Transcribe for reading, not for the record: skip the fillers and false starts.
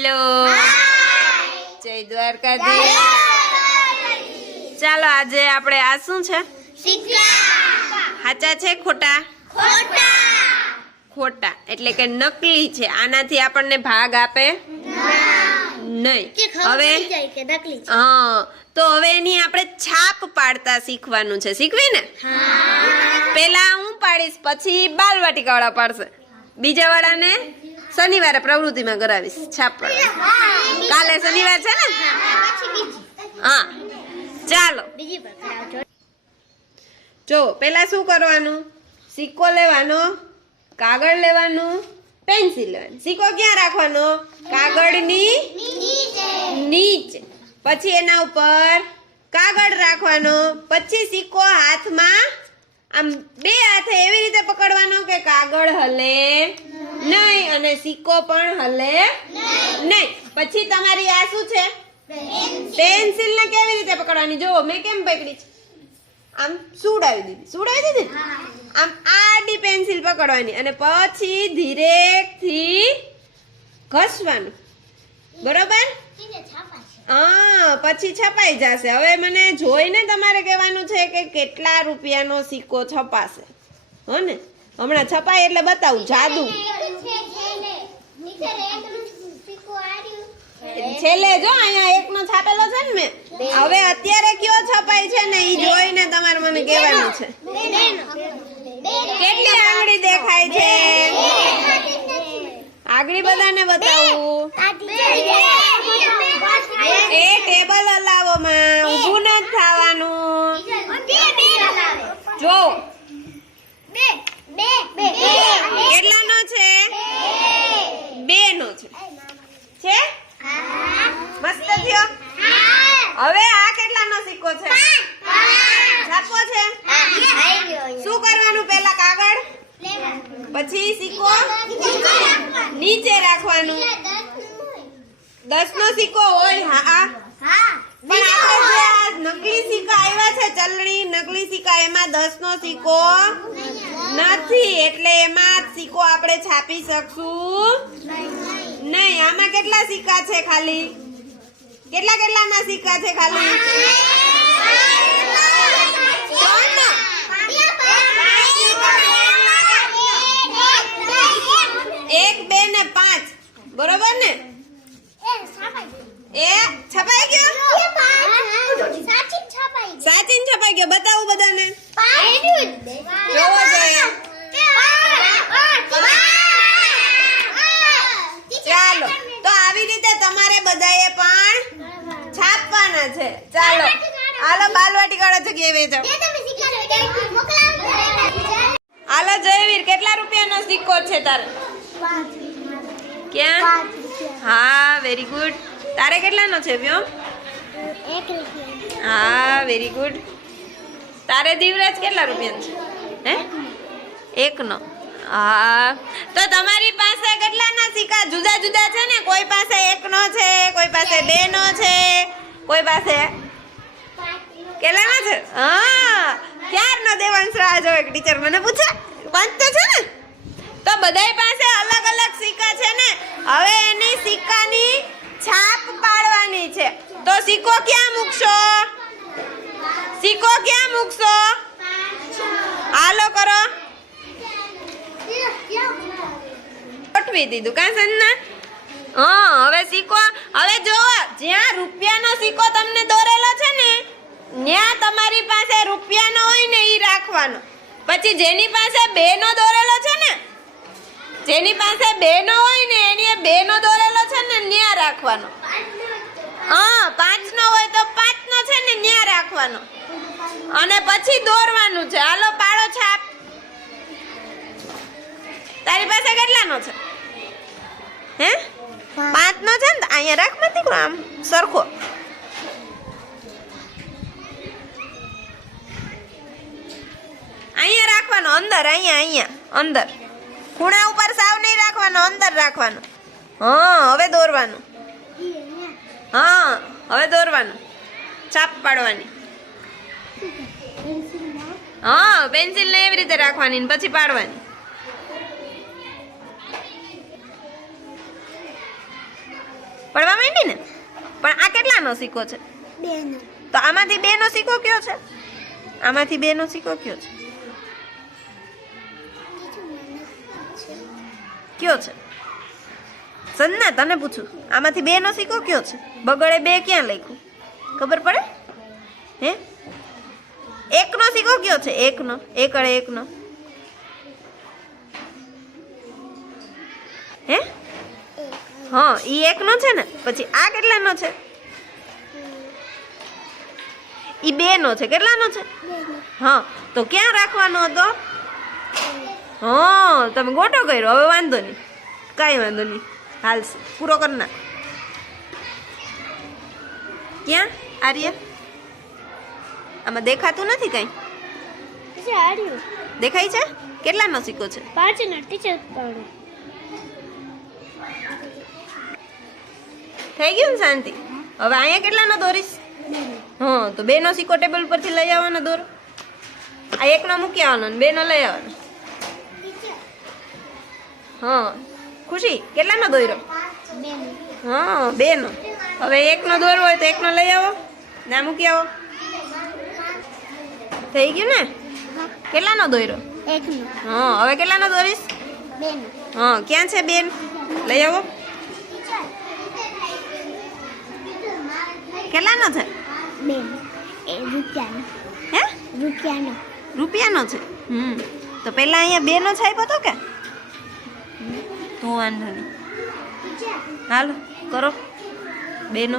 Hello જય દ્વારકાધીશ। ચાલો આજે આપણે આ શું છે? સાચા છે ખોટા? ખોટા એટલે કે નકલી છે। આનાથી આપણને ભાગ આપે નહીં। હવે હા, તો હવે એની આપણે છાપ પાડતા શીખવાનું છે। શીખવી ને? પેલા હું પાડીશ, પછી બાલવાટિકાવાળા પાડશે, બીજા વાળાને શનિવારે પ્રવૃત્તિમાં કરાવીશ છાપ પાડવાની। કાલે શનિવાર છે ને? હા ચાલો જો પેલા શું કરવાનું? સિક્કો લેવાનો, કાગળ લેવાનું, પેન્સિલ લેવાની। સિક્કો ક્યાં રાખવાનો? કાગળની નીચે। પછી એના ઉપર કાગળ રાખવાનો, પછી સિક્કો હાથમાં આમ બે હાથે એવી રીતે પકડવાનો કે કાગળ હલે નહીં અને સિક્કો પણ હલે નહીં। પછી તમારી આ શું છે? પેન્સિલ ને કેવી રીતે પકડવાની? જો મેં કેમ પકડી છે? આમ સુડાવી દીધી આમ આડી પેન્સિલ પકડવાની અને પછી ધીરેથી ઘસવાનું, બરોબર? હા, પછી છપાઈ જશે। હવે મને જોઈને તમારે કહેવાનું છે કે કેટલા રૂપિયાનો સિક્કો છપાશે, હો ને? હમણાં છપાય એટલે બતાવું જાદુ। છેલ્લે જો અહીંયા એકનો છાપેલો છે ને મેં। હવે અત્યારે કયો છપાય છે ને ઈ જોઈને તમારે મને કહેવાનું છે। કેટલી આંગળી દેખાય છે? આગળી બધાને બતાવું। એ ટેબલ હલાવો માં, ઊભું નથી થવાનું। જો કેટલાનો છે? 2 નો છે। મસ્ત થયો। હવે આ કેટલાનો સિક્કો છે? છાપવો છે। શું કરવાનું? પેલા કાગળ, પછી સિક્કો નીચે રાખવાનું। 10 નો સિક્કો હોય? હા, પણ આપણે જે આ નકલી સિક્કા આવ્યા છે, ચલણી નકલી સિક્કા, એમાં 10 નો સિક્કો નથી, એટલે એમાં સિક્કો આપણે છાપી શકશું નહીં। આમાં કેટલા સિક્કા છે ખાલી? કેટલાના સિક્કા છે ખાલી? 1, 2 ને 5, બરોબર ને? એ છપાઈ ગયો? સાચીન છપાઈ ગયો? બતાવું બધાને, જોવો જોઈએ। ચાલો, તો આવી રીતે તમારે બધાએ પણ છાપવાના છે। ચાલો હાલો બાલવાટિકાવાળા જગ્યાએ વેચો। હાલો જયવીર, કેટલા રૂપિયાનો સિક્કો છે તારે? ક્યાં? હા, વેરી ગુડ। તારે કેટલાનો છે વ્યોમ? 1 રૂપિયા। હા, વેરી ગુડ। તારે દીવરાજ કેટલા રૂપિયાનો છે? હે, 1 નો? હા, તો તમારી પાસે કેટલાના સિક્કા જુદા જુદા છે ને? કોઈ પાસે 1 નો છે, કોઈ પાસે 2 નો છે, કોઈ પાસે કેટલાના છે? હા, ક્યારનો દેવાંશ રાહ જોવે કે ટીચર મને પૂછે? 5 તો છે ને? તો બધાય પાસે અલગ અલગ સિક્કા છે ને? હવે એની સિક્કાની છાપ પાડવાની છે। તો સિક્કો ક્યાં મૂકશો? સિક્કો ક્યાં મૂકશો? હાલો કરો। ગોઠવી દીધું કા સંજના? હા, હવે સિક્કો, હવે જો જ્યાં રૂપિયાનો સિક્કો તમને દોરેલો છે ને, ત્યાં તમારી પાસે રૂપિયાનો હોય ને ઈ રાખવાનો। પછી જેની પાસે 2 નો દોરેલો છે ને, જેની પાસે 2 નો હોય ને એની 2 નો દોરેલો છે ને ત્યાં રાખવાનો। હા, 5 નો હોય તો 5 નો છે ને ત્યાં રાખવાનો અને પછી દોરવાનું છે। હાલો પાડો છાપ। તારી પાસે કેટલાનો છે? હે, 5 નો છે ને? અહીંયા રાખ નથી, આમ સરખો। અહીંયા રાખવાનો, અંદર, અહીંયા અંદર, ખૂણા ઉપર સાવ નહીં રાખવાનો, અંદર રાખવાનો। હા, હવે દોરવાનું। હા, હવે દોરવાનું, છાપ પાડવાની। હા, પેન્સિલ ને એવી રીતે રાખવાની પછી પાડવાની। પડવા માંડી ને. પણ આ કેટલાનો સિક્કો છે? 2 નો. તો આમાંથી 2 નો સિક્કો કયો છે? આમાંથી 2 નો સિક્કો કયો છે? કયો છે? સંજના તને પૂછું, આમાંથી 2 નો સિક્કો કયો છે? બગડે 2 ક્યાં લખ્યું? ખબર પડે? હે? 1 નો સિક્કો કયો છે? 1 નો, 1 નો. હે? હા, ઈ 1 નો છે ને. પછી આ કેટલાનો છે? ઈ 2 નો છે. કેટલાનો છે? 2 નો. હા, તો ક્યાં રાખવાનો હતો? હા, તમે ગોટો કર્યો. હવે વાંધો નહીં, કાંઈ વાંધો નહીં, હાલશે. પૂરો કર નાખ. ક્યાં આર્ય? આમાં દેખાતું નથી કાંઈ. ટીચર આર્યું. દેખાય છે? કેટલાનો સિક્કો છે? 5 નો ટીચર પાડો. થઈ ગયું ને શાંતિ? હવે અહીંયા કેટલાનો દોરીશ? હા, તો 2 નો સિક્કો ટેબલ પરથી લઈ આવવાનો દોરો. આ 1 નો મૂકી આવવાનો ને 2 નો લઈ આવવાનો. હા, ખુશી કેટલાનો દોર્યો? 2 નો. હા, 2 નો. હવે 1 નો દોરવો હોય તો 1 નો લઈ આવો, ના મૂકી આવો. થઈ ગયું ને? કેટલાનો દોર્યો? 1 નો. હા, હવે કેટલાનો દોરીશ? 2 નો. હા, ક્યાં છે બેન? લઈ આવો. કેટલાનો છે? 2 નો. એ રૂપિયાનો. હે? રૂપિયાનો. રૂપિયાનો છે. તો પેલા અહીંયા 2 નો છાપ્યો હતો કે? તો વાંધો નહીં, હાલો કરો 2 નો.